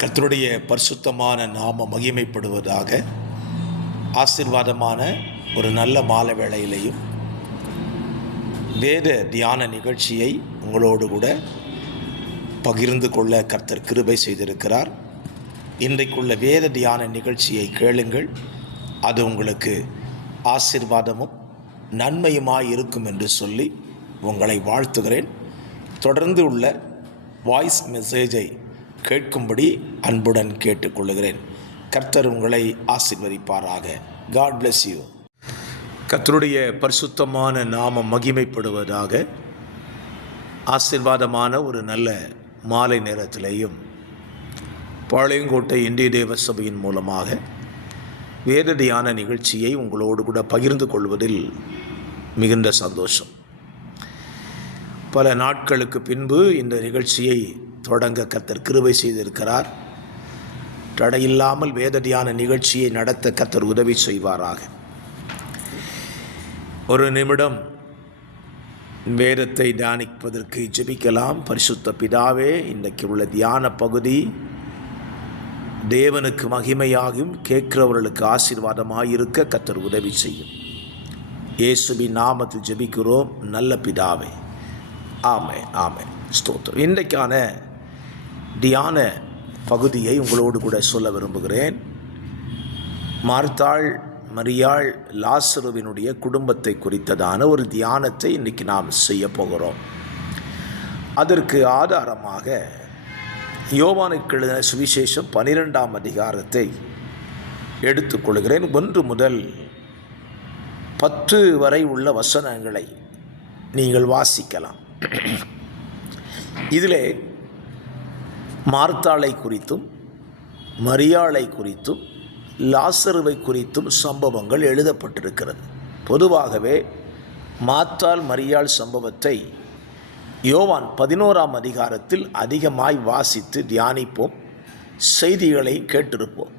கர்த்தருடைய பரிசுத்தமான நாம மகிமைப்படுவதாக. ஆசீர்வாதமான ஒரு நல்ல மாலை வேளையிலையும் வேத தியான நிகழ்ச்சியை உங்களோடு கூட பகிர்ந்து கொள்ள கர்த்தர் கிருபை செய்திருக்கிறார். இன்றைக்குள்ள வேத தியான நிகழ்ச்சியை கேளுங்கள். அது உங்களுக்கு ஆசீர்வாதமும் நன்மையுமாய் இருக்கும் என்று சொல்லி உங்களை வாழ்த்துகிறேன். தொடர்ந்து உள்ள வாய்ஸ் மெசேஜை கேட்கும்படி அன்புடன் கேட்டுக்கொள்கிறேன். கர்த்தர் உங்களை ஆசீர்வதிப்பாராக. God bless you. கர்த்தருடைய பரிசுத்தமான நாமம் மகிமைப்படுவதாக. ஆசீர்வாதமான ஒரு நல்ல மாலை நேரத்திலேயும் பாளையங்கோட்டை இந்திய தேவ சபையின் மூலமாக வேத தியான நிகழ்ச்சியை உங்களோடு கூட பகிர்ந்து கொள்வதில் மிகுந்த சந்தோஷம். பல நாட்களுக்கு பின்பு இந்த நிகழ்ச்சியை தொடங்க கர்த்தர் கிருபை செய்திருக்கிறார். தடையில்லாமல் வேத தியான நிகழ்ச்சியை நடத்த கர்த்தர் உதவி செய்வாராக. ஒரு நிமிடம் வேதத்தை தியானிப்பதற்கு ஜெபிக்கலாம். பரிசுத்த பிதாவே, இன்றைக்கு உள்ள தியான பகுதி தேவனுக்கு மகிமையாகும், கேட்கிறவர்களுக்கு ஆசீர்வாதமாயிருக்க கர்த்தர் உதவி செய்யும். இயேசுவின் நாமத்தில் ஜெபிக்கிறோம் நல்ல பிதாவே. ஆமென் ஆமென். ஸ்தோத்திரம். இன்றைக்கான தியான பகுதியை உங்களோடு கூட சொல்ல விரும்புகிறேன். மார்த்தாள், மரியாள், லாசருவினுடைய குடும்பத்தை குறித்ததான ஒரு தியானத்தை இன்றைக்கி நாம் செய்ய போகிறோம். அதற்கு ஆதாரமாக யோவானுக்கு எழுதின சுவிசேஷம் 12ஆம் அதிகாரத்தை எடுத்துக்கொள்கிறேன். 1 முதல் 10 வரை உள்ள வசனங்களை நீங்கள் வாசிக்கலாம். இதிலே மார்த்தாளை குறித்தும் மரியாளை குறித்தும் லாசருவை குறித்தும் சம்பவங்கள் எழுதப்பட்டிருக்கிறது. பொதுவாகவே மார்த்தாள் மரியாள் சம்பவத்தை யோவான் 11ஆம் அதிகாரத்தில் அதிகமாய் வாசித்து தியானிப்போம், செய்திகளை கேட்டிருப்போம்.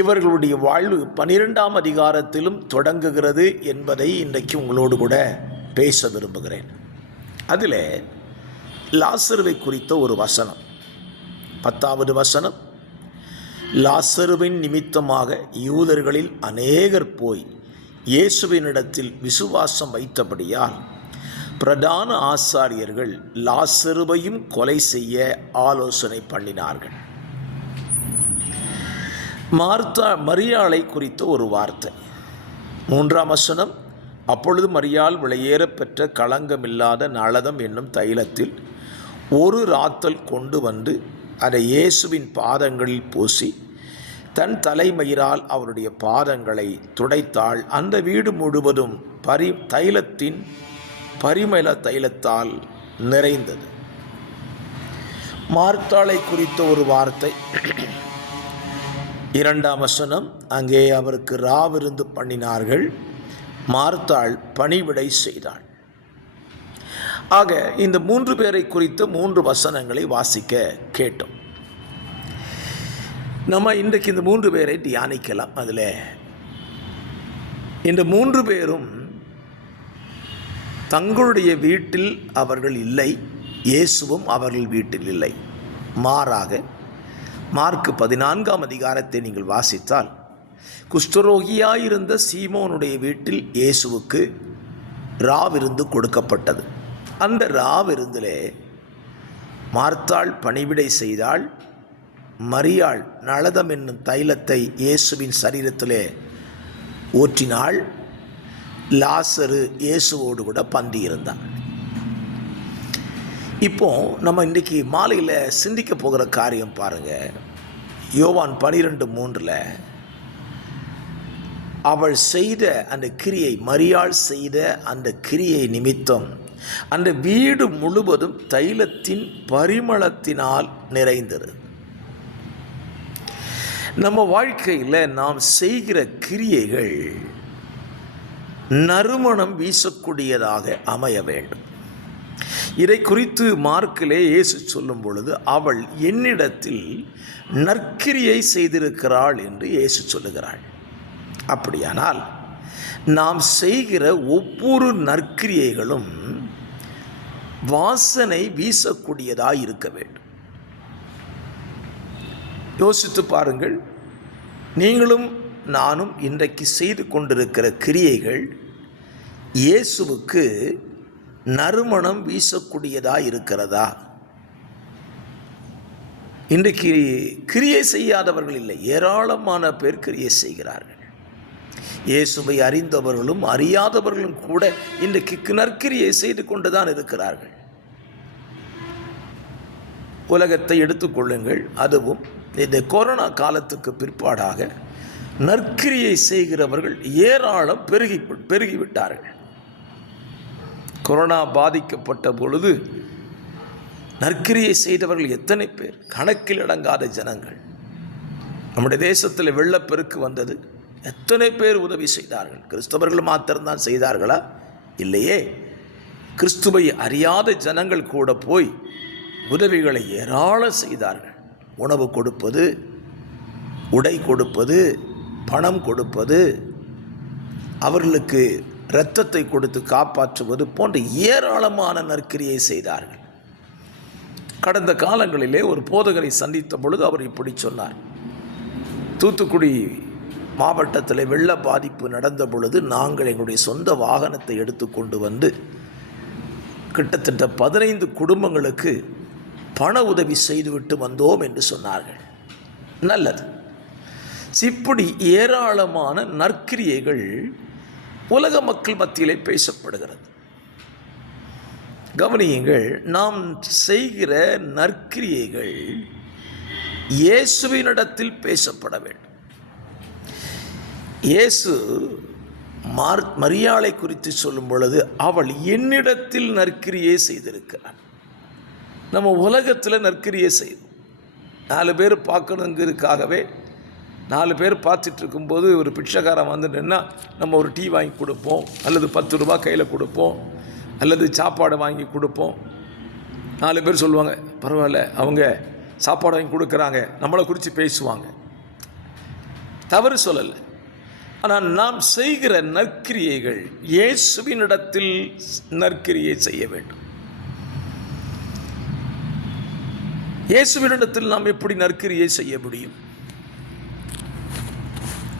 இவர்களுடைய வாழ்வு 12ஆம் அதிகாரத்திலும் தொடங்குகிறது என்பதை இன்றைக்கு உங்களோடு கூட பேச விரும்புகிறேன். அதில் லாசருவை குறித்த ஒரு வசனம், 10வது வசனம். லாசருவின் நிமித்தமாக யூதர்களில் அநேகர் போய் இயேசுவினிடத்தில் விசுவாசம் வைத்தபடியால் பிரதான ஆசாரியர்கள் லாசருவையும் கொலை செய்ய ஆலோசனை பண்ணினார்கள். மரியாளை குறித்த ஒரு வார்த்தை, 3ஆம் வசனம். அப்பொழுது மரியாள் விலையேற பெற்ற களங்கமில்லாத நளதம் என்னும் தைலத்தில் ஒரு ராத்தல் கொண்டு வந்து அதை இயேசுவின் பாதங்களில் பூசி தன் தலைமயிரால் அவருடைய பாதங்களை துடைத்தாள். அந்த வீடு முழுவதும் தைலத்தின் பரிமள தைலத்தால் நிறைந்தது. மார்த்தாளை குறித்த ஒரு வார்த்தை, 2ஆம் வசனம். அங்கே அவருக்கு ராவிருந்து பண்ணினார்கள், மார்த்தாள் பணிவிடை செய்தாள். ஆக இந்த 3 பேரை குறித்த 3 வசனங்களை வாசிக்க கேட்டோம். நம்ம இன்றைக்கு இந்த 3 பேரை தியானிக்கலாம். அதில் இந்த 3 பேரும் தங்களுடைய வீட்டில் அவர்கள் இல்லை, இயேசுவும் அவர்கள் வீட்டில் இல்லை. மாறாக மார்க் 14ஆம் அதிகாரத்தை நீங்கள் வாசித்தால் குஷ்டரோகியாயிருந்த சீமோனுடைய வீட்டில் இயேசுவுக்கு ராவிருந்து கொடுக்கப்பட்டது. அந்த ராவிருந்திலே மார்த்தாள் பணிவிடை செய்தாள், மரியாள் நளதம் என்னும் தைலத்தை இயேசுவின் சரீரத்திலே ஊற்றினாள், லாசரு இயேசுவோடு கூட பந்தியிருந்தான். இப்போ நம்ம இன்றைக்கி மாலையில் சிந்திக்க போகிற காரியம் பாருங்கள். யோவான் 12:3 அவள் செய்த அந்த கிரியை, மரியாள் செய்த அந்த கிரியை நிமித்தம் அந்த வீடு முழுவதும் தைலத்தின் பரிமளத்தினால் நிறைந்தது. நம்ம வாழ்க்கையில் நாம் செய்கிற கிரியைகள் நறுமணம் வீசக்கூடியதாக அமைய வேண்டும். இதை குறித்து மார்க்கிலே இயேசு சொல்லும் பொழுது அவள் என்னிடத்தில் நற்கிரியை செய்திருக்கிறாள் என்று இயேசு சொல்லுகிறாள். அப்படியானால் நாம் செய்கிற ஒவ்வொரு நற்கிரியைகளும் வாசனை வீசக்கூடியதாக இருக்க வேண்டும். யோசித்து பாருங்கள். நீங்களும் நானும் இன்றைக்கு செய்து கொண்டிருக்கிற கிரியைகள் இயேசுவுக்கு நறுமணம் வீசக்கூடியதாக இருக்கிறதா? இன்றைக்கு கிரியை செய்யாதவர்கள் இல்லை, ஏராளமான பேர் கிரியை செய்கிறார்கள். இயேசுவை அறிந்தவர்களும் அறியாதவர்களும் கூட இன்றைக்கு நற்கிரியை செய்து கொண்டுதான் இருக்கிறார்கள். உலகத்தை எடுத்துக்கொள்ளுங்கள். அதுவும் இந்த கொரோனா காலத்துக்கு பிற்பாடாக நற்கிரியை செய்கிறவர்கள் ஏராளம் பெருகிவிட்டார்கள். கொரோனா பாதிக்கப்பட்ட பொழுது நற்கிரியை செய்தவர்கள் எத்தனை பேர், கணக்கில் அடங்காத ஜனங்கள். நம்முடைய தேசத்தில் வெள்ளப்பெருக்கு வந்தது, எத்தனை பேர் உதவி செய்தார்கள்? கிறிஸ்தவர்கள் மாத்திரம்தான் செய்தார்களா? இல்லையே. கிறிஸ்துவை அறியாத ஜனங்கள் கூட போய் உதவிகளை ஏராளம் செய்தார்கள். உணவு கொடுப்பது, உடை கொடுப்பது, பணம் கொடுப்பது, அவர்களுக்கு இரத்தத்தை கொடுத்து காப்பாற்றுவது போன்ற ஏராளமான நற்கிரியை செய்தார்கள். கடந்த காலங்களிலே ஒரு போதகரை சந்தித்த பொழுது அவர் இப்படி சொன்னார். தூத்துக்குடி மாவட்டத்தில் வெள்ள பாதிப்பு நடந்த பொழுது நாங்கள் எங்களுடைய சொந்த வாகனத்தை எடுத்துக்கொண்டு வந்து கிட்டத்தட்ட 15 குடும்பங்களுக்கு பண உதவி செய்துவிட்டு வந்தோம் என்று சொன்னார்கள். நல்லது. இப்படி ஏராளமான நற்கிரியைகள் உலக மக்கள் மத்தியிலே பேசப்படுகிறது. கவனியுங்கள், நாம் செய்கிற நற்கிரியைகள் இயேசுவினிடத்தில் பேசப்பட வேண்டும். இயேசு மரியாளை குறித்து சொல்லும் பொழுது அவள் என்னிடத்தில் நற்கிரியை செய்திருக்கிறாள். நம்ம உலகத்தில் நற்கிரியை செய்வோம். 4 பேர் பார்க்கணுங்கிறதுக்காகவே 4 பேர் பார்த்துட்டு இருக்கும்போது ஒரு பிட்சைக்காரன் வந்து நின்னா நம்ம ஒரு டீ வாங்கி கொடுப்போம், அல்லது 10 ரூபா கையில் கொடுப்போம், அல்லது சாப்பாடு வாங்கி கொடுப்போம். 4 பேர் சொல்லுவாங்க, பரவாயில்ல அவங்க சாப்பாடு வாங்கி கொடுக்குறாங்க, நம்மளை குறித்து பேசுவாங்க. தவறு சொல்லலை. ஆனால் நாம் செய்கிற நற்கிரியைகள் இயேசுவினிடத்தில் நற்கிரியை செய்ய வேண்டும். இயேசுவினிடத்தில் நாம் எப்படி நற்கிரியை செய்ய முடியும்?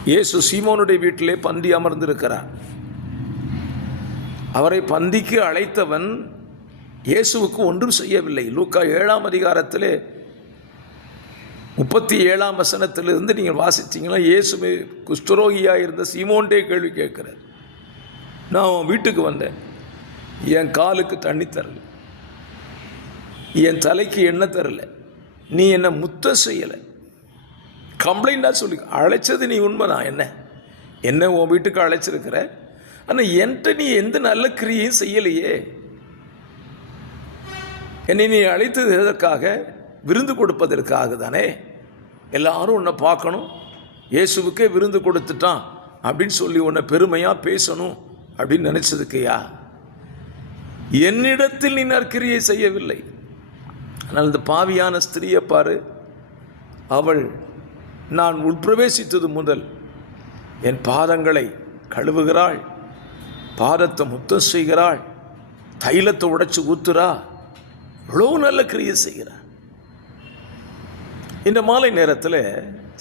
இயேசு சீமோனுடைய வீட்டிலே பந்தி அமர்ந்திருக்கிறார். அவரை பந்திக்கு அழைத்தவன் இயேசுவுக்கு ஒன்றும் செய்யவில்லை. லூக்கா 7ஆம் அதிகாரத்திலே 37ஆம் வசனத்திலிருந்து நீங்கள் வாசித்தீங்கன்னா இயேசுவே குஷ்டரோகியாக இருந்த சீமோன்டே கேள்வி கேட்குறார். நான் உன் வீட்டுக்கு வந்தேன், என் காலுக்கு தண்ணி தரல, என் தலைக்கு எண்ணெய் தரல, நீ என்னை முத்தம் செய்யலை, கம்ப்ளைண்டாக சொல்லி அழைச்சது நீ உண்மைதான், என்ன உன் வீட்டுக்கு அழைச்சிருக்கிற, ஆனால் என்கிட்ட நீ எந்த நல்ல கிரியையும் செய்யலையே. என்னை நீ அழைத்தது எதற்காக? விருந்து கொடுப்பதற்காக தானே. எல்லாரும் உன்னை பார்க்கணும், இயேசுவுக்கே விருந்து கொடுத்துட்டான் அப்படின்னு சொல்லி உன்னை பெருமையாக பேசணும் அப்படின்னு நினச்சதுக்கையா? என்னிடத்தில் நீ நற்கிரியை செய்யவில்லை. ஆனால் இந்த பாவியான ஸ்திரியை பாரு, அவள் நான் உட்பிரவேசித்தது முதல் என் பாதங்களை கழுவுகிறாள், பாதத்தை முத்தம் செய்கிறாள், தைலத்தை உடைச்சு ஊத்துறா, எவ்வளோ நல்ல கிரியை செய்கிறாள். இந்த மாலை நேரத்தில்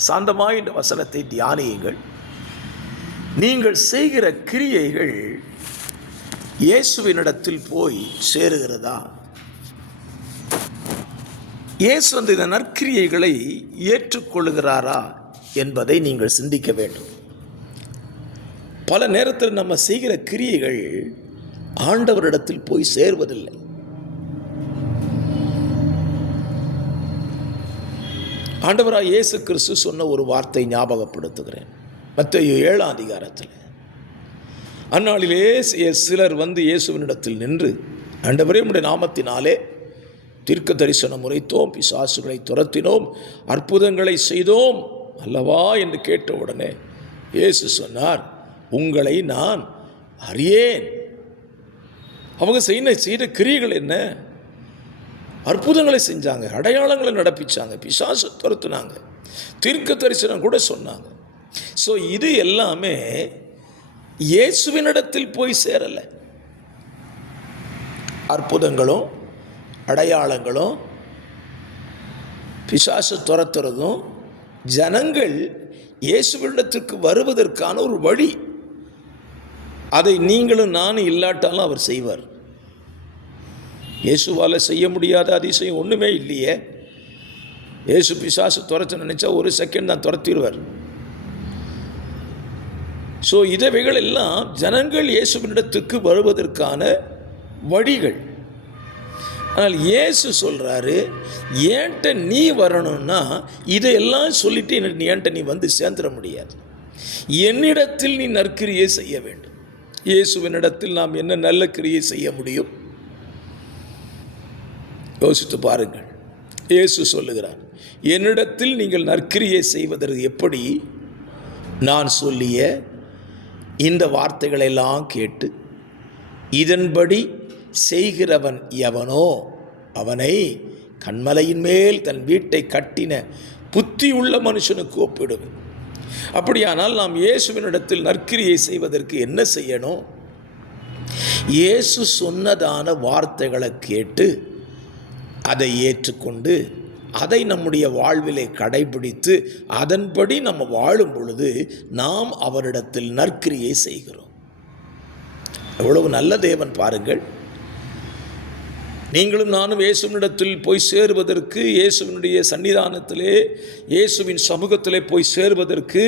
சாந்தமாய் இந்த வசனத்தை தியானியுங்கள். நீங்கள் செய்கிற கிரியைகள் இயேசுவினிடத்தில் போய் சேருகிறதா? இயேசு அந்த இந்த நற்கிரியைகளை ஏற்றுக்கொள்கிறாரா என்பதை நீங்கள் சிந்திக்க வேண்டும். பல நேரத்தில் நம்ம செய்கிற கிரியைகள் ஆண்டவரிடத்தில் போய் சேர்வதில்லை. ஆண்டவராக இயேசு கிறிஸ்து சொன்ன ஒரு வார்த்தை ஞாபகப்படுத்துகிறேன். மத்தேயு 7ஆம் அதிகாரத்தில் அந்நாளிலே சிலர் வந்து இயேசுவினிடத்தில் நின்று, ஆண்டவரே உம்முடைய நாமத்தினாலே தீர்க்க தரிசனம் உரைத்தோம், பிசாசுகளை துரத்தினோம், அற்புதங்களை செய்தோம் அல்லவா என்று கேட்டவுடனே இயேசு சொன்னார், உங்களை நான் அறியேன். அவங்க செய்த கிரியைகள் என்ன? அற்புதங்களை செஞ்சாங்க, அடையாளங்களை நடப்பிச்சாங்க, பிசாசு துரத்துனாங்க, தீர்க்க தரிசனம் கூட சொன்னாங்க. ஸோ இது எல்லாமே இயேசுவினிடத்தில் போய் சேரலை. அற்புதங்களும் அடையாளங்களும் பிசாசு துரத்துறதும் ஜனங்கள் இயேசுவினிடத்திற்கு வருவதற்கான ஒரு வழி. அதை நீங்களும் நானும் இல்லாட்டாலும் அவர் செய்வார். இயேசுவால் செய்ய முடியாத அதிசயம் ஒன்றுமே இல்லையே. இயேசு பிசாசு துரத்த நினைச்சா ஒரு செகண்ட் தான் துரத்திடுவார். ஸோ இவைகள் எல்லாம் ஜனங்கள் இயேசுவினிடத்துக்கு வருவதற்கான வழிகள். ஆனால் இயேசு சொல்கிறாரு, ஏன்ட்ட நீ வரணும்னா இதையெல்லாம் சொல்லிட்டு ஏன்ட்ட நீ வந்து சேர்ந்துட முடியாது. என்னிடத்தில் நீ நற்கிரியை செய்ய வேண்டும். இயேசுவினிடத்தில் நாம் என்ன நல்ல கிரியை செய்ய முடியும்? யோசித்து பாருங்கள். இயேசு சொல்லுகிறார், என்னிடத்தில் நீங்கள் நற்கிரியை செய்வதற்கு எப்படி? நான் சொல்லிய இந்த வார்த்தைகளெல்லாம் கேட்டு இதன்படி செய்கிறவன் எவனோ அவனை கண்மலையின் மேல் தன் வீட்டை கட்டின புத்தி உள்ள மனுஷனுக்கு ஒப்பிடுவேன். அப்படியானால் நாம் இயேசுவினிடத்தில் நற்கிரியை செய்வதற்கு என்ன செய்யணும்? இயேசு சொன்னதான வார்த்தைகளை கேட்டு அதை ஏற்றுக்கொண்டு அதை நம்முடைய வாழ்விலே கடைபிடித்து அதன்படி நம்ம வாழும் பொழுது நாம் அவரிடத்தில் நற்கிரியை செய்கிறோம். எவ்வளவு நல்ல தேவன் பாருங்கள். நீங்களும் நானும் இயேசுவினிடத்தில் போய் சேருவதற்கு, இயேசுவினுடைய சன்னிதானத்திலே இயேசுவின் சமூகத்திலே போய் சேருவதற்கு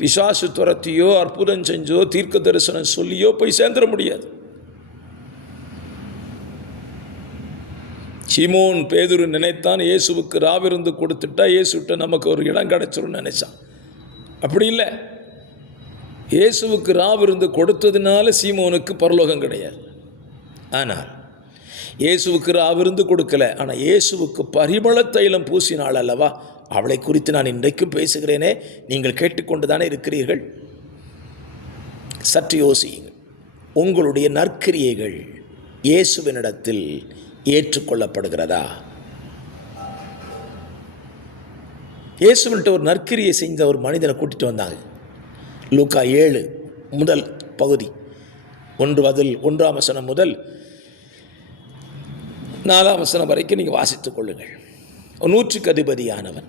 பிசாசு துரத்தியோ அற்புதம் செஞ்சோ தீர்க்க தரிசனம் சொல்லியோ போய் சேர்ந்துட முடியாது. சீமோன் பேதுரு நினைத்தான் இயேசுவுக்கு ராவிருந்து கொடுத்துட்டா இயேசுகிட்ட நமக்கு ஒரு இடம் கிடச்சிரும்னு நினைச்சான். அப்படி இல்லை. இயேசுவுக்கு ராவிருந்து கொடுத்ததுனால சீமோனுக்கு பரலோகம் கிடையாது. ஆனால் இயேசுவுக்கு ராவிருந்து கொடுக்கல, ஆனால் இயேசுவுக்கு பரிமள தைலம் பூசினாள் அல்லவா, அவளை குறித்து நான் இன்றைக்கும் பேசுகிறேனே. நீங்கள் கேட்டுக்கொண்டு தானே இருக்கிறீர்கள். சற்று யோசியுங்கள். உங்களுடைய நற்கிரியைகள் இயேசுவினிடத்தில் ஏற்றுக்கொள்ளப்படுகிறதா? இயேசுவின்ட்ட ஒரு நற்கிரியை செஞ்ச ஒரு மனிதனை கூட்டிட்டு வந்தாங்க. லூக்கா 7 முதல் பகுதி 1 வசனம் முதல் 4 வசனம் வரைக்கும் நீங்கள் வாசித்துக் கொள்ளுங்கள். 100க்கு அதிபதியானவன்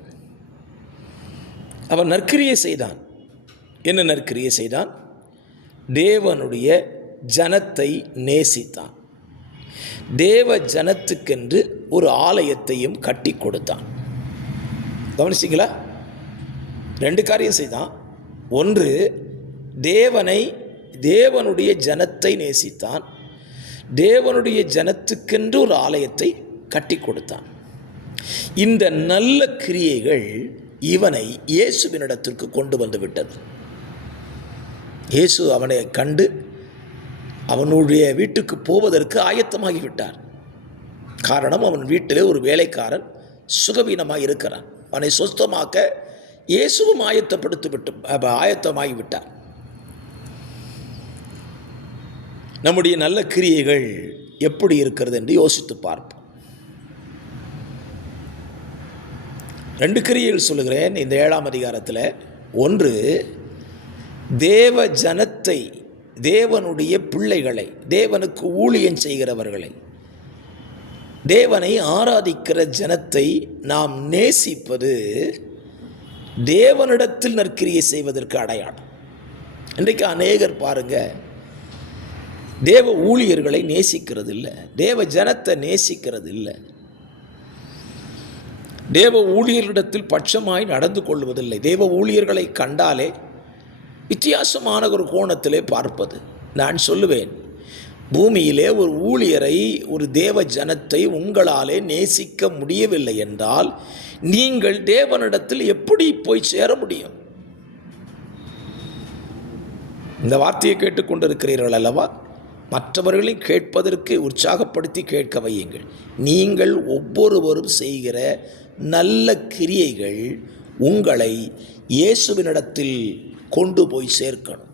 அவன் நற்கிரியை செய்தான். என்ன நற்கிரியை செய்தான்? தேவனுடைய ஜனத்தை நேசித்தான். தேவ ஜனத்துக்கென்று ஒரு ஆலயத்தையும் கட்டி கொடுத்தான். கவனிச்சிங்களா? 2 காரியம் செய்தான். ஒன்று, தேவனுடைய ஜனத்தை நேசித்தான். தேவனுடைய ஜனத்துக்கென்று ஒரு ஆலயத்தை கட்டி கொடுத்தான். இந்த நல்ல கிரியைகள் இவனை இயேசுவினிடத்திற்கு கொண்டு வந்து விட்டது. இயேசு அவனை கண்டு அவனுடைய வீட்டுக்கு போவதற்கு ஆயத்தமாகிவிட்டார். காரணம், அவன் வீட்டிலே ஒரு வேலைக்காரன் சுகவீனமாக இருக்கிறான். அவனை சொஸ்தமாக்க இயேசுவும் ஆயத்தமாகிவிட்டார். நம்முடைய நல்ல கிரியைகள் எப்படி இருக்கிறது என்று யோசித்து பார்ப்போம். 2 கிரியைகள் சொல்லுகிறேன் இந்த 7ஆம் அதிகாரத்தில். ஒன்று, தேவ ஜனத்தை, தேவனுடைய பிள்ளைகளை, தேவனுக்கு ஊழியம் செய்கிறவர்களை, தேவனை ஆராதிக்கிற ஜனத்தை நாம் நேசிப்பது தேவனிடத்தில் நற்கிரியை செய்வதற்கு அடையாளம். இன்றைக்கு அநேகர் பாருங்க, தேவ ஊழியர்களை நேசிக்கிறது இல்லை, தேவ ஜனத்தை நேசிக்கிறது இல்லை, தேவ ஊழியர்களிடத்தில் பட்சமாய் நடந்து கொள்வதில்லை. தேவ ஊழியர்களை கண்டாலே வித்தியாசமான ஒரு கோணத்திலே பார்ப்பது. நான் சொல்லுவேன், பூமியிலே ஒரு ஊழியரை, ஒரு தேவ ஜனத்தை உங்களாலே நேசிக்க முடியவில்லை என்றால் நீங்கள் தேவனிடத்தில் எப்படி போய் சேர முடியும்? இந்த வார்த்தையை கேட்டுக்கொண்டிருக்கிறீர்கள் அல்லவா? மற்றவர்களை கேட்பதற்கு உற்சாகப்படுத்தி கேட்க வையுங்கள். நீங்கள் ஒவ்வொருவரும் செய்கிற நல்ல கிரியைகள் உங்களை இயேசுவினிடத்தில் கொண்டு போய் சேர்க்கணும்.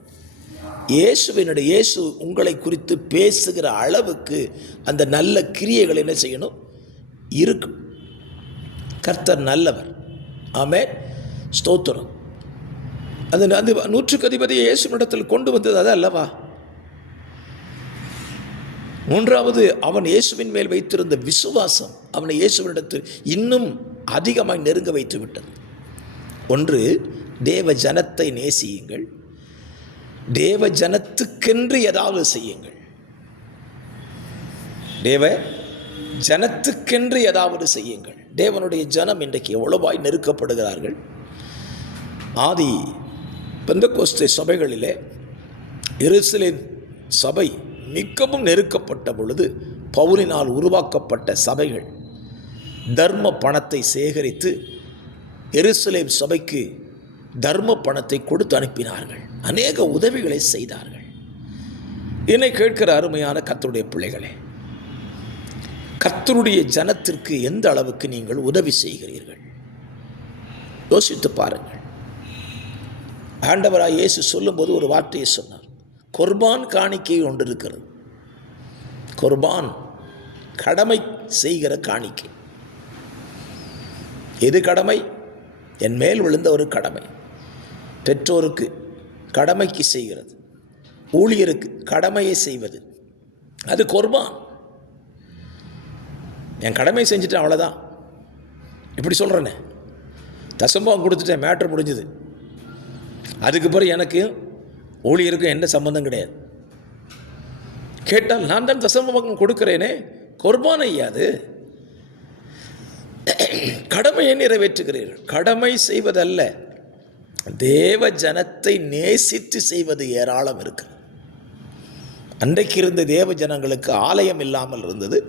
இயேசு உங்களை குறித்து பேசுகிற அளவுக்கு அந்த நல்ல கிரியைகள் என்ன செய்யணும்? இருக்கும். கர்த்தர் நல்லவர். ஆமென், ஸ்தோத்திரம். அது 100க்கு அதிபதி இயேசுவினிடத்தில் கொண்டு வந்தது அது அல்லவா? 3வது, அவன் இயேசுவின் மேல் வைத்திருந்த விசுவாசம் அவனை இயேசுவினிடத்தில் இன்னும் அதிகமாக நெருங்க வைத்து விட்டது. ஒன்று, தேவ ஜனத்தை நேசியுங்கள். தேவ ஜனத்துக்கென்று ஏதாவது செய்யுங்கள். தேவ ஜனத்துக்கென்று ஏதாவது செய்யுங்கள். தேவனுடைய ஜனம் இன்றைக்கு எவ்வளவாய் நெருக்கப்படுகிறார்கள். ஆதி பெந்தெகோஸ்தே சபைகளிலே எருசலேம் சபை மிகவும் நெருக்கப்பட்ட பொழுது பவுலினால் உருவாக்கப்பட்ட சபைகள் தர்ம பணத்தை சேகரித்து எருசலேம் சபைக்கு தர்ம பணத்தை கொடுத்து அனுப்பினார்கள். அநேக உதவிகளை செய்தார்கள். என்னை கேட்கிற அருமையான கர்த்தருடைய பிள்ளைகளே, கர்த்தருடைய ஜனத்திற்கு எந்த அளவுக்கு நீங்கள் உதவி செய்கிறீர்கள்? யோசித்து பாருங்கள். ஆண்டவராய் இயேசு சொல்லும்போது ஒரு வார்த்தையை சொன்னார். குர்பான் காணிக்கை ஒன்று இருக்கிறது. குர்பான் கடமை செய்கிற காணிக்கை. எது கடமை? என் மேல் விழுந்த ஒரு கடமை. பெற்றோருக்கு கடமைக்கு செய்கிறது, ஊழியருக்கு கடமையை செய்வது, அது குர்பான். என் கடமை செஞ்சுட்டேன், அவ்வளோதான். இப்படி சொல்கிறேனே, தசம்பம் கொடுத்துட்டேன், மேட்ரு முடிஞ்சுது. அதுக்கு பிறகு எனக்கு ஊழியருக்கும் என்ன சம்பந்தம் கிடையாது. கேட்டால் நான் தான் தசம்பம் கொடுக்கிறேனே, குர்பான் ஐயாது. கடமையை நிறைவேற்றுகிறீர்கள். கடமை செய்வதல்ல, தேவ ஜனத்தை நேசித்து செய்வது ஏராளம் இருக்கு. அன்றைக்கு இருந்த தேவ ஜனங்களுக்கு ஆலயம் இல்லாமல் இருந்தது.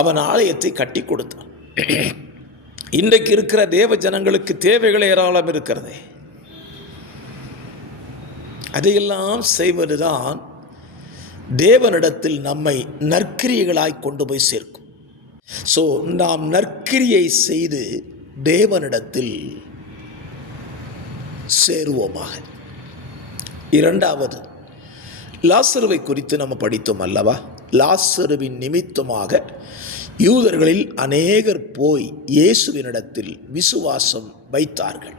அவன் ஆலயத்தை கட்டி கொடுத்தான். இன்றைக்கு இருக்கிற தேவ ஜனங்களுக்கு தேவைகள் ஏராளம் இருக்கிறதே. அதையெல்லாம் செய்வதுதான் தேவனிடத்தில் நம்மை நற்கிரியைகளாய் கொண்டு போய் சேர்க்கும். ஸோ நாம் நற்கிரியை செய்து தேவனிடத்தில் சேருவோமாக. இரண்டாவது, லாசருவை குறித்து நம்ம படித்தோம் அல்லவா? லாசருவின் நிமித்தமாக யூதர்களில் அநேகர் போய் இயேசுவினிடத்தில் விசுவாசம் வைத்தார்கள்.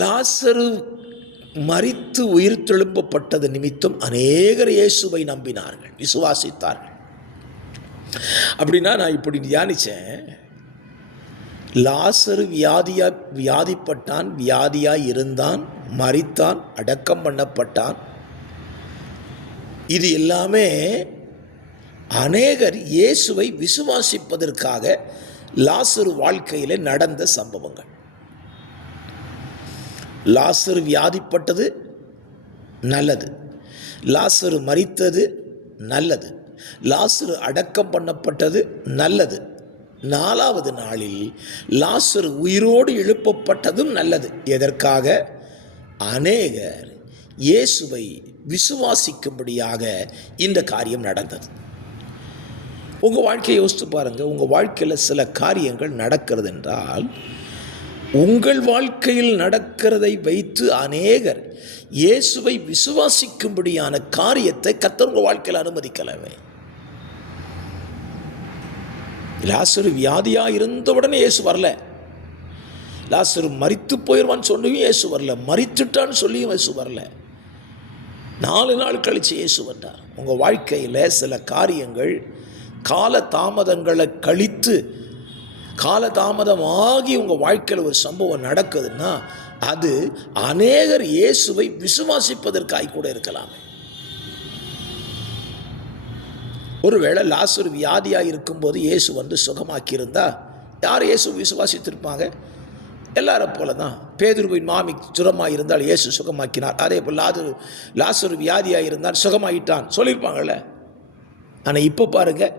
லாசரு மரித்து உயிர்த்தெழுப்பப்பட்டது நிமித்தம் அநேகர் இயேசுவை நம்பினார்கள், விசுவாசித்தார்கள். அப்படின்னா நான் இப்படி தியானித்தேன். லாசரு வியாதிப்பட்டான், வியாதியாய் இருந்தான், மரித்தான், அடக்கம் பண்ணப்பட்டான். இது எல்லாமே அநேகர் இயேசுவை விசுவாசிப்பதற்காக லாசரு வாழ்க்கையில் நடந்த சம்பவங்கள். லாசரு வியாதிப்பட்டது நல்லது, லாசரு மரித்தது நல்லது, லாசரு அடக்கம் பண்ணப்பட்டது நல்லது, 4வது நாளில் லாசரு உயிரோடு எழுப்பப்பட்டதும் நல்லது. எதற்காக? அநேகர் இயேசுவை விசுவாசிக்கும்படியாக இந்த காரியம் நடந்தது. உங்கள் வாழ்க்கையை யோசித்து பாருங்கள். உங்கள் வாழ்க்கையில் சில காரியங்கள் நடக்கிறது என்றால், உங்கள் வாழ்க்கையில் நடக்கிறதை வைத்து அநேகர் இயேசுவை விசுவாசிக்கும்படியான காரியத்தை கர்த்தர் உங்கள் வாழ்க்கையில் அனுமதிக்கலவே. லாசரு வியாதியாக இருந்தவுடனே இயேசு வரல. லாசரு மரித்து போயிடுவான்னு சொல்லியும் இயேசு வரல. மரித்துட்டான்னு சொல்லியும் இயேசு வரல. 4 நாள் கழித்து இயேசு வந்தார். உங்கள் வாழ்க்கையில் சில காரியங்கள் கால தாமதங்களை கழித்து, காலதாமதமாகி உங்கள் வாழ்க்கையில் ஒரு சம்பவம் நடக்குதுன்னா, அது அநேகர் இயேசுவை விசுவாசிப்பதற்காக கூட இருக்கலாம். ஒருவேளை லாசரு வியாதியாக இருக்கும்போது இயேசு வந்து சுகமாக்கியிருந்தா யார் இயேசு விசுவாசித்திருப்பாங்க? எல்லாரை போல தான். பேதுருவின் மாமி சுரமாக இருந்தால் இயேசு சுகமாக்கினார். அதே போல் லாசரு வியாதியாக இருந்தால் சுகமாகிட்டான் சொல்லியிருப்பாங்கள்ல. ஆனால் இப்போ பாருங்கள்,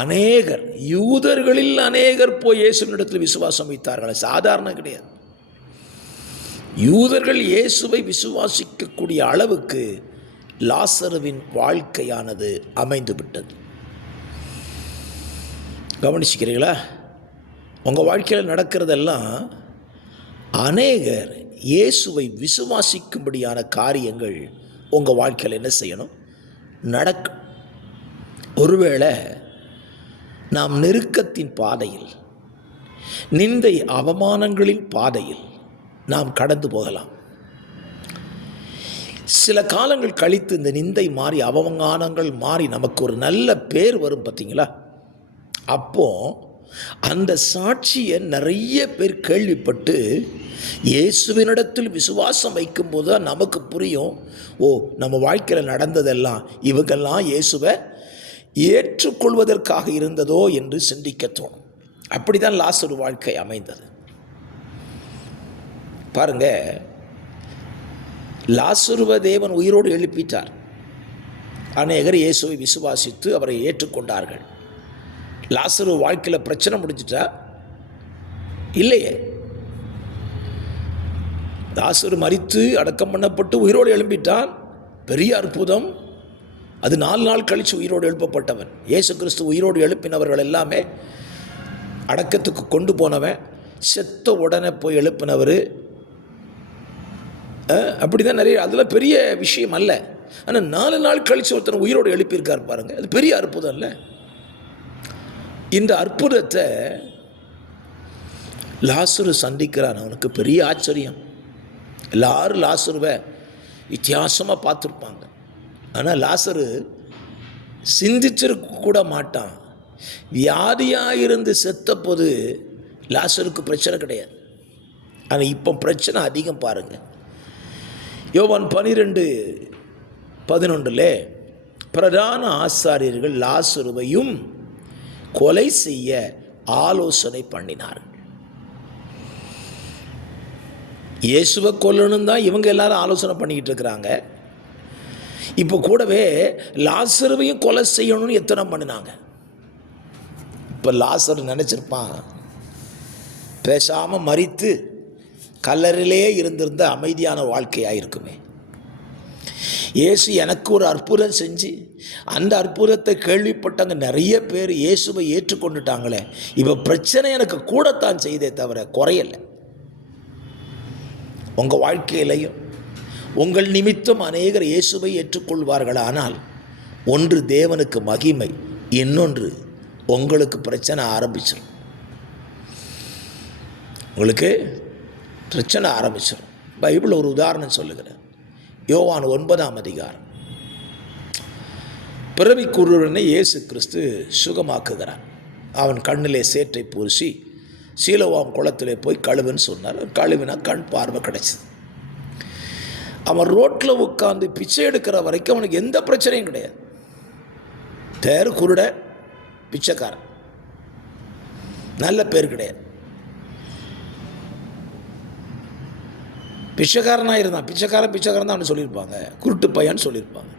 அநேகர், யூதர்களில் அநேகர் போய் இயேசுவினிடத்தில் விசுவாசம் வைத்தார்கள். சாதாரணம் கிடையாது. யூதர்கள் இயேசுவை விசுவாசிக்கக்கூடிய அளவுக்கு லாசருவின் வாழ்க்கையானது அமைந்து விட்டது. கவனிச்சுக்கிறீங்களா? உங்கள் வாழ்க்கையில் நடக்கிறதெல்லாம் அநேகர் இயேசுவை விசுவாசிக்கும்படியான காரியங்கள் உங்கள் வாழ்க்கையில் என்ன செய்யணும்? நடக்கும். ஒருவேளை நாம் நெருக்கத்தின் பாதையில், நிந்தை அவமானங்களின் பாதையில் நாம் கடந்து போகலாம். சில காலங்கள் கழித்து இந்த நிந்தை மாறி, அவமானங்கள் மாறி நமக்கு ஒரு நல்ல பேர் வரும் பார்த்தீங்களா? அப்போ அந்த சாட்சியை நிறைய பேர் கேள்விப்பட்டு இயேசுவினிடத்தில் விசுவாசம் வைக்கும்போது தான் நமக்கு புரியும், ஓ, நம்ம வாழ்க்கையில் நடந்ததெல்லாம் இவங்கெல்லாம் இயேசுவை ஏற்றுக்கொள்வதற்காக இருந்ததோ என்று சிந்திக்க தோணும். அப்படி தான் லாசரு வாழ்க்கை அமைந்தது. பாருங்க, லாசருவை தேவன் உயிரோடு எழுப்பிட்டார். அநேகர் இயேசுவை விசுவாசித்து அவரை ஏற்றுக்கொண்டார்கள். லாசரு வாழ்க்கையில் பிரச்சனை முடிஞ்சிட்டா? இல்லையே. லாசரு மரித்து அடக்கம் பண்ணப்பட்டு உயிரோடு எழும்பிட்டான். பெரிய அற்புதம். அது 4 நாள் கழித்து உயிரோடு எழுப்பப்பட்டவன். இயேசு கிறிஸ்து உயிரோடு எழுப்பினவர்கள் எல்லாமே அடக்கத்துக்கு கொண்டு போனவன், செத்த உடனே போய் எழுப்பினவர், அப்படி தான் நிறைய. அதெல்லாம் பெரிய விஷயம் அல்ல. ஆனால் 4 நாள் கழித்து ஒருத்தனை உயிரோடு எழுப்பியிருக்கார் பாருங்கள், அது பெரிய அற்புதம் இல்லை? இந்த அற்புதத்தை லாசரு சந்திக்கிறான். அவனுக்கு பெரிய ஆச்சரியம். எல்லாரும் லாசருவை வித்தியாசமாக பார்த்துருப்பாங்க. ஆனால் லாசரு சிந்திச்சிருக்க கூட மாட்டான். வியாதியாக இருந்து செத்த போது லாசருக்கு பிரச்சனை கிடையாது. ஆனால் இப்போ பிரச்சனை அதிகம். பாருங்கள், யோவான் 12:11 பிரதான ஆசாரியர்கள் லாசருவையும் கொலை செய்ய ஆலோசனை பண்ணினார்கள். இயேசுவை கொல்லணும் தான் இவங்க எல்லாரும் ஆலோசனை பண்ணிக்கிட்டு இருக்கிறாங்க. இப்போ கூடவே லாசருவையும் கொலை செய்யணும்னு எத்தனை பண்ணினாங்க. இப்போ லாசர் நினச்சிருப்பான், பேசாமல் மரித்து கல்லறையிலே இருந்திருந்த அமைதியான வாழ்க்கையாக இருக்குமே. இயேசு எனக்கு ஒரு அற்புதம் செஞ்சு அந்த அற்புதத்தை கேள்விப்பட்டவங்க நிறைய பேர் இயேசுவை ஏற்றுக்கொண்டுட்டாங்களே, இப்போ பிரச்சனை எனக்கு கூடத்தான் செய்தே தவிர குறையலை. உங்கள் வாழ்க்கையிலையும் உங்கள் நிமித்தம் அநேகர் இயேசுவை ஏற்றுக்கொள்வார்கள். ஆனால் ஒன்று தேவனுக்கு மகிமை, இன்னொன்று உங்களுக்கு பிரச்சனை ஆரம்பிச்சிடும். உங்களுக்கு பிரச்சனை ஆரம்பிச்சிடும். பைபிள் ஒரு உதாரணம் சொல்லுகிறேன். யோவான் 9ஆம் அதிகாரம். பிறவி குருடனை இயேசு கிறிஸ்து சுகமாக்குகிறார். அவன் கண்ணிலே சேற்றை பூசி சீலோவாம் குளத்திலே போய் கழுவுன்னு சொன்னார். கழுவினா கண் பார்வை கிடைச்சிது. அவன் ரோட்டில் உட்காந்து பிச்சை எடுக்கிற வரைக்கும் அவனுக்கு எந்த பிரச்சனையும் கிடையாது. பேர் குருட, பிச்சைக்காரன், நல்ல பேர் கிடையாது. பிச்சைக்காரனாக இருந்தான். பிச்சைக்காரன் தான் அவனு சொல்லியிருப்பாங்க, குருட்டு பையன்னு சொல்லியிருப்பாங்க.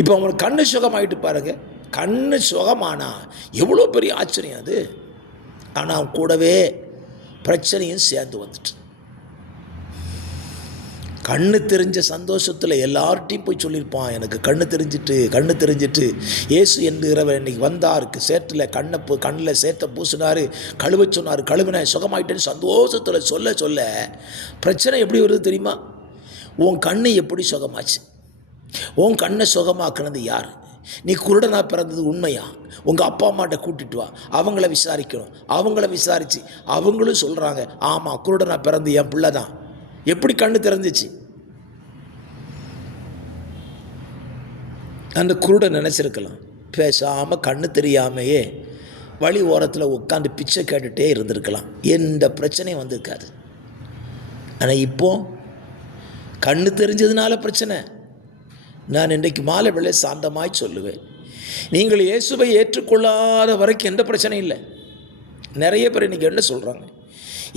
இப்போ அவனுக்கு கண்ணு சுகமாயிட்டு பாருங்க. கண்ணு சுகமானா எவ்வளோ பெரிய ஆச்சரியம் அது. ஆனால் அவன் கூடவே பிரச்சனையும் சேர்ந்து வந்துட்டு, கண்ணு தெரிஞ்ச சந்தோஷத்தில் எல்லார்ட்டையும் போய் சொல்லியிருப்பான், எனக்கு கண்ணு தெரிஞ்சிட்டு இயேசு என்கிறவர் இன்னைக்கு வந்தாருக்கு, சேற்றில் கண்ணில் சேற்றை பூசினார், கழுவ சொன்னார், கழுவின சுகமாயிட்டேன்னு சந்தோஷத்தில் சொல்ல பிரச்சனை எப்படி வருது தெரியுமா? உன் கண்ணு எப்படி சுகமாச்சு? உன் கண்ணை சுகமாக்குனது யார்? நீ குருடனாக பிறந்தது உண்மையா? உங்கள் அப்பா அம்மாட்ட கூட்டிட்டு வா, அவங்கள விசாரிக்கணும். அவங்கள விசாரித்து அவங்களும் சொல்கிறாங்க, ஆமாம் குருடனாக பிறந்து என் பிள்ளை தான். எப்படி கண்ணு திறந்துச்சு? அந்த குருடன் நினச்சிருக்கலாம், பேசாமல் கண்ணு தெரியாமையே வழி ஓரத்தில் உட்காந்து பிச்சை கேட்டுகிட்டே இருந்திருக்கலாம், எந்த பிரச்சனையும் வந்திருக்காது. ஆனால் இப்போ கண்ணு தெரிஞ்சதுனால பிரச்சனை. நான் இன்றைக்கு மாலை வேளை சாந்தமாய் சொல்லுவேன், நீங்கள் இயேசுவை ஏற்றுக்கொள்ளாத வரைக்கும் எந்த பிரச்சனையும் இல்லை. நிறைய பேர் இன்றைக்கி என்ன சொல்கிறாங்க,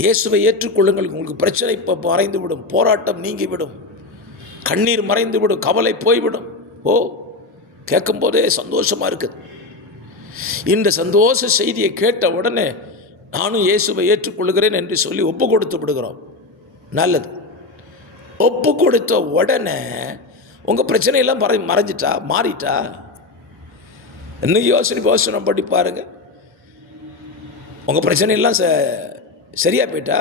இயேசுவை ஏற்றுக்கொள்ளுங்கள், உங்களுக்கு பிரச்சனை இப்போ மறைந்துவிடும், போராட்டம் நீங்கிவிடும், கண்ணீர் மறைந்துவிடும், கவலை போய்விடும். ஓ, கேட்கும்போதே சந்தோஷமாக இருக்குது. இந்த சந்தோஷ செய்தியை கேட்ட உடனே நானும் இயேசுவை ஏற்றுக்கொள்கிறேன் என்று சொல்லி ஒப்பு கொடுத்து விடுகிறோம். நல்லது. ஒப்பு கொடுத்த உடனே உங்கள் பிரச்சனையெல்லாம் மாறிட்டா? இன்னும் யோசனை பண்ணி பாருங்கள். உங்கள் பிரச்சனையெல்லாம் சரியாக போயிட்டா?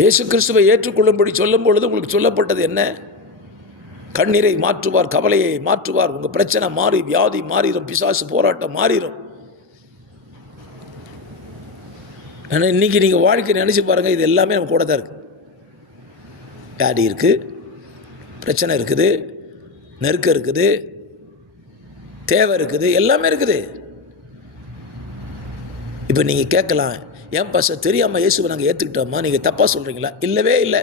இயேசு கிறிஸ்துவை ஏற்றுக்கொள்ளும்படி சொல்லும் பொழுது உங்களுக்கு சொல்லப்பட்டது என்ன? கண்ணீரை மாற்றுவார், கவலையை மாற்றுவார், உங்கள் பிரச்சனை மாறி, வியாதி மாறிடும், பிசாசு போராட்டம் மாறிடும். ஆனால் இன்றைக்கி நீங்கள் வாழ்க்கை நினச்சி பாருங்கள், இது எல்லாமே நம்ம கூட தான் இருக்குது. வியாதி இருக்குது, பிரச்சனை இருக்குது, நெருக்கம் இருக்குது, தேவை இருக்குது, எல்லாமே இருக்குது. இப்போ நீங்கள் கேட்கலாம், ஏன் பாஸ்டர் தெரியாமல் இயேசுவை நாங்கள் ஏற்றுக்கிட்டோமா, நீங்கள் தப்பாக சொல்கிறீங்களா? இல்லவே இல்லை.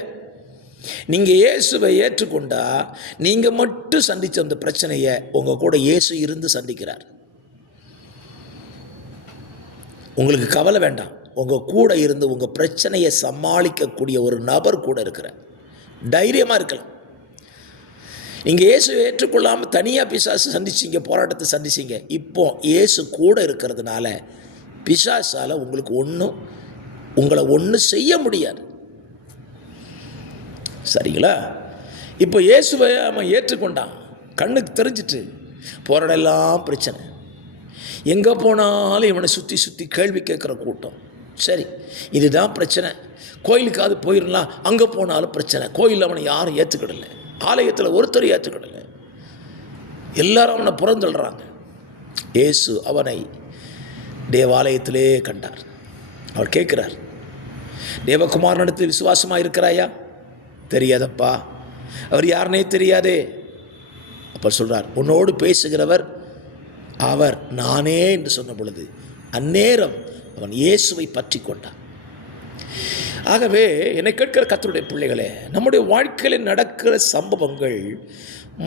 நீங்கள் இயேசுவை ஏற்றுக்கொண்டா நீங்கள் மட்டும் சந்தித்த அந்த பிரச்சனையை உங்கள் கூட இயேசு இருந்து சந்திக்கிறார். உங்களுக்கு கவலை வேண்டாம். உங்கள் கூட இருந்து உங்கள் பிரச்சனையை சமாளிக்கக்கூடிய ஒரு நபர் கூட இருக்கிறார். தைரியமாக இருக்கலாம். நீங்கள் இயேசுவை ஏற்றுக்கொள்ளாமல் தனியாக பிசாசு சந்திச்சிங்க, போராட்டத்தை சந்திச்சிங்க. இப்போ இயேசு கூட இருக்கிறதுனால பிசாசால் உங்களை ஒன்றும் செய்ய முடியாது. சரிங்களா? இப்போ இயேசுவை அவன் ஏற்றுக்கொண்டான், கண்ணுக்கு தெரிஞ்சிட்டு போராடெல்லாம் பிரச்சனை. எங்கே போனாலும் இவனை சுற்றி கேள்வி கேட்குற கூட்டம். சரி, இதுதான் பிரச்சனை. கோயிலுக்காவது போயிடலாம், அங்கே போனாலும் பிரச்சனை. கோயிலில் அவனை யாரும் ஏற்றுக்கிடலை, ஆலயத்தில் ஒருத்தர் ஏற்றுக்கிடலை, எல்லாரும் அவனை புறந்தள்ளுறாங்க. இயேசு அவனை தேவாலயத்திலே கண்டார். அவர் கேட்குறார், தேவகுமாரனிடத்தில் விசுவாசமாக இருக்கிறாயா? தெரியாதப்பா. அவர் யாருனே தெரியாதே. அப்போ சொல்கிறார், உன்னோடு பேசுகிறவர் அவர் நானே என்று சொன்ன பொழுது அந்நேரம் அவன் இயேசுவை பற்றி கொண்டான். ஆகவே என்னை கேட்கிற கர்த்தருடைய பிள்ளைகளே, நம்முடைய வாழ்க்கையில் நடக்கிற சம்பவங்கள்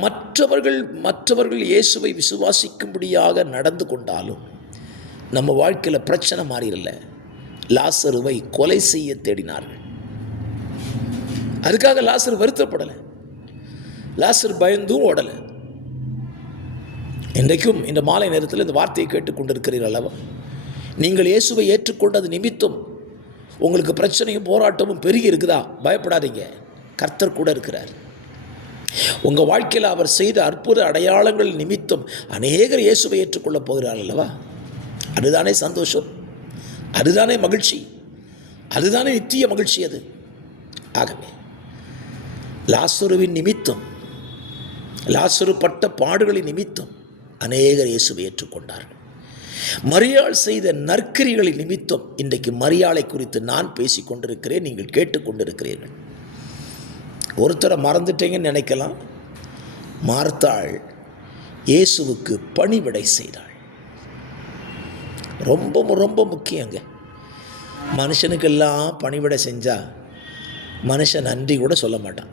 மற்றவர்கள் இயேசுவை விசுவாசிக்கும்படியாக நடந்து கொண்டாலும் நம்ம வாழ்க்கையில் பிரச்சனை மாறிடல. லாசருவை கொலை செய்ய தேடினார்கள். அதுக்காக லாசர் வருத்தப்படலை, லாசர் பயந்தும் ஓடலை. இன்றைக்கும் இந்த மாலை நேரத்தில் இந்த வார்த்தையை கேட்டுக்கொண்டிருக்கிறீர்கள் அல்லவா? நீங்கள் இயேசுவை ஏற்றுக்கொண்டது நிமித்தம் உங்களுக்கு பிரச்சனையும் போராட்டமும் பெருகி இருக்குதா? பயப்படாதீங்க, கர்த்தர் கூட இருக்கிறார். உங்கள் வாழ்க்கையில் அவர் செய்த அற்புத அடையாளங்கள் நிமித்தம் அநேகர் இயேசுவை ஏற்றுக்கொள்ளப் போகிறார்கள் அல்லவா? அதுதானே சந்தோஷம், அதுதானே மகிழ்ச்சி, அதுதானே நித்திய மகிழ்ச்சி. அது ஆகவே லாசருவின் நிமித்தம், லாசரு பட்ட பாடுகளின் நிமித்தம் அநேகர் இயேசுவை ஏற்றுக்கொண்டார்கள். மரியாள் செய்த நற்கிரிகளின் நிமித்தம் இன்றைக்கு மரியாளை குறித்து நான் பேசி கொண்டிருக்கிறேன், நீங்கள் கேட்டுக்கொண்டிருக்கிறீர்கள். ஒருத்தரை மறந்துட்டீங்கன்னு நினைக்கலாம். மார்த்தாள் இயேசுவுக்கு பணிவிடை செய்தாள். ரொம்ப முக்கியங்க. மனுஷனுக்கெல்லாம் பணிவிடை செஞ்சால் மனுஷன் நன்றி கூட சொல்ல மாட்டான்.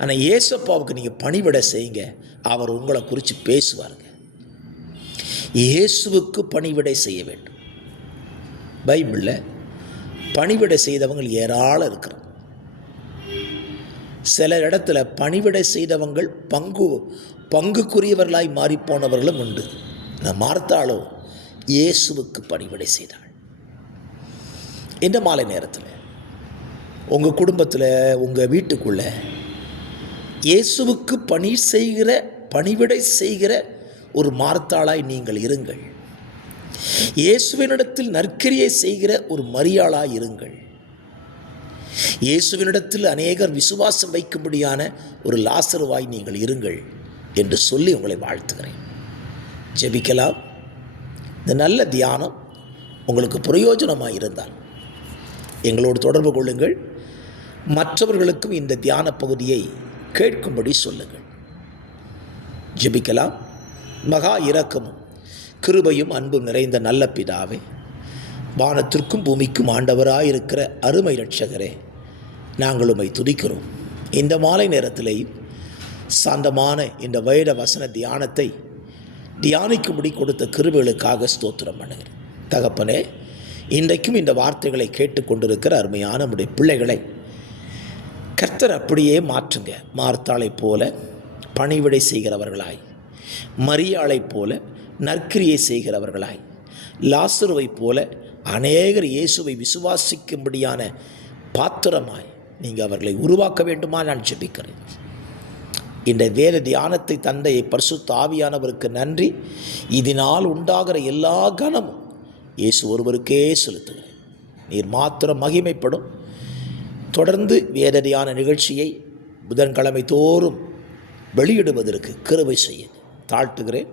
ஆனால் இயேசப்பாவுக்கு நீங்கள் பணிவிடை செய்யுங்க, அவர் உங்களை குறித்து பேசுவாருங்க. இயேசுவுக்கு பணிவிடை செய்ய வேண்டும். பைபிளில் பணிவிடை செய்தவங்க ஏராளம் இருக்கிறாங்க. சில இடத்துல பணிவிடை செய்தவங்கள் பங்குக்குரியவர்களாய் மாறிப்போனவர்களும் உண்டு. நான் மார்த்தாளோ இயேசுவுக்கு பணிவிடை செய்தாள். இந்த மாலை நேரத்தில் உங்கள் குடும்பத்தில், உங்கள் வீட்டுக்குள்ளே இயேசுவுக்கு பணிவிடை செய்கிற ஒரு மார்த்தாளாய் நீங்கள் இருங்கள். இயேசுவினிடத்தில் நற்கிரியை செய்கிற ஒரு மரியாளாய் இருங்கள். இயேசுவினிடத்தில் அநேகர் விசுவாசம் வைக்கும்படியான ஒரு லாசருவாய் நீங்கள் இருங்கள் என்று சொல்லி உங்களை வாழ்த்துகிறேன். ஜெபிக்கலாம். இந்த நல்ல தியானம் உங்களுக்கு பிரயோஜனமாக இருந்தால் எங்களோடு தொடர்பு கொள்ளுங்கள். மற்றவர்களுக்கும் இந்த தியான பகுதியை கேட்கும்படி சொல்லுங்கள். ஜெபிக்கலாம். மகா இரக்கமும் கிருபையும் அன்பும் நிறைந்த நல்ல பிதாவே, வானத்திற்கும் பூமிக்கும் ஆண்டவராயிருக்கிற அருமை இரட்சகரே, நாங்கள் உம்மை துதிக்கிறோம். இந்த மாலை நேரத்திலேயும் சாந்தமான இந்த வேத வசன தியானத்தை தியானிக்கும்படி கொடுத்த கிருபைகளுக்காக ஸ்தோத்திரம் பண்ணுகிறேன். தகப்பனே, இன்றைக்கும் இந்த வார்த்தைகளை கேட்டுக்கொண்டிருக்கிற அருமையான நம்முடைய பிள்ளைகளை கர்த்தர் அப்படியே மாற்றுங்க. மார்த்தாளை போல பணிவிடை செய்கிறவர்களாய், மரியாளை போல நற்கிரியை செய்கிறவர்களாய், லாசருவை போல அநேகர் இயேசுவை விசுவாசிக்கும்படியான பாத்திரமாய் நீங்கள் அவர்களை உருவாக்க வேண்டுமா நான் ஜெபிக்கிறேன். இந்த வேத தியானத்தை தந்தை பரிசுத்த ஆவியானவருக்கு நன்றி. இதனால் உண்டாகிற எல்லா கனமும் இயேசு ஒருவருக்கே செலுத்துகிறேன். நீர் மாத்திரம் மகிமைப்படும். தொடர்ந்து வேத தியான நிகழ்ச்சியை புதன்கிழமை தோறும் வெளியிடுவதற்கு கிருபை செய்ய தாழ்த்துகிறேன்.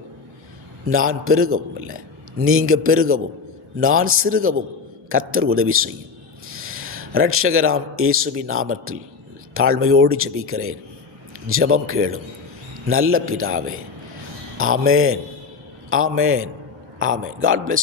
நான் பெருகவும் இல்லை, நீங்கள் பெருகவும் நான் சிறுகவும் கர்த்தர் உதவி செய்யும். இரட்சகராம் இயேசுவின் நாமத்தில் தாழ்மையோடு ஜெபிக்கிறேன். ஜெபம் கேளும் நல்ல பிதாவே. ஆமேன், ஆமேன், ஆமேன். God plus.